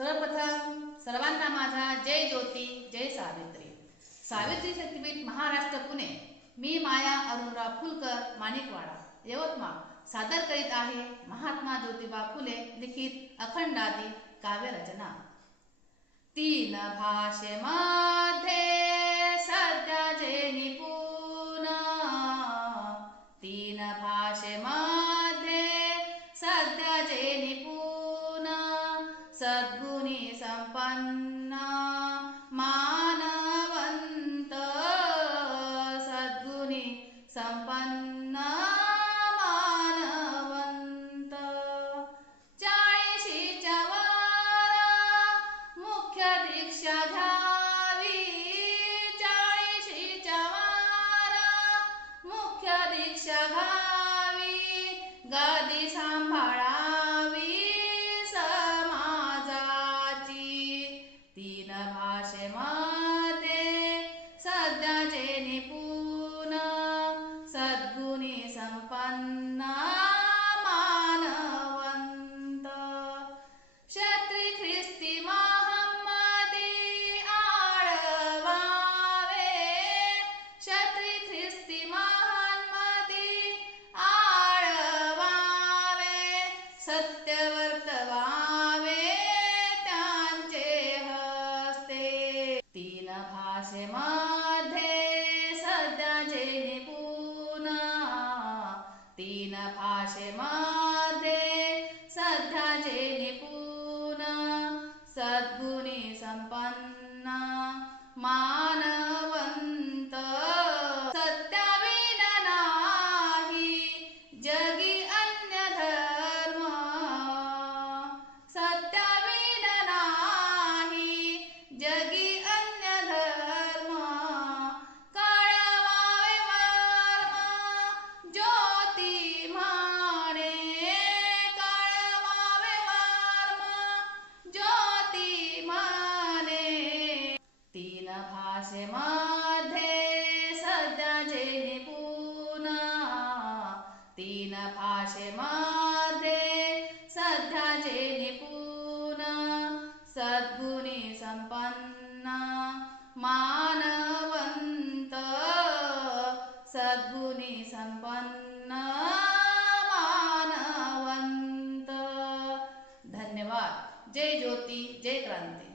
सर्वप्रथम सर्वांना माझा जय ज्योती जय सावित्री. सावित्री शक्तीपीठ महाराष्ट्र पुणे. मी माया अरुणराव फुलकर माणिकवाडा. यवतमाळ. सादर करीत आहे महात्मा ज्योतिबा फुले लिखित अखंडादी काव्यरचना. तीन भाषेमध्ये सद्गुणे सम्पन्न ख्रिस्ती महम्मदी आळवावे सत्य वर्तवावे त्यांचे हस्ते. तीन भाषेमध्ये सध्या जे निपुण तीन भाषेमध्ये तीन भाषेमध्ये सध्या जे निपुण सद्गुणी संपन्न मानवंत सद्गुणी संपन्न मानवंत. धन्यवाद. जय ज्योती जय क्रांती.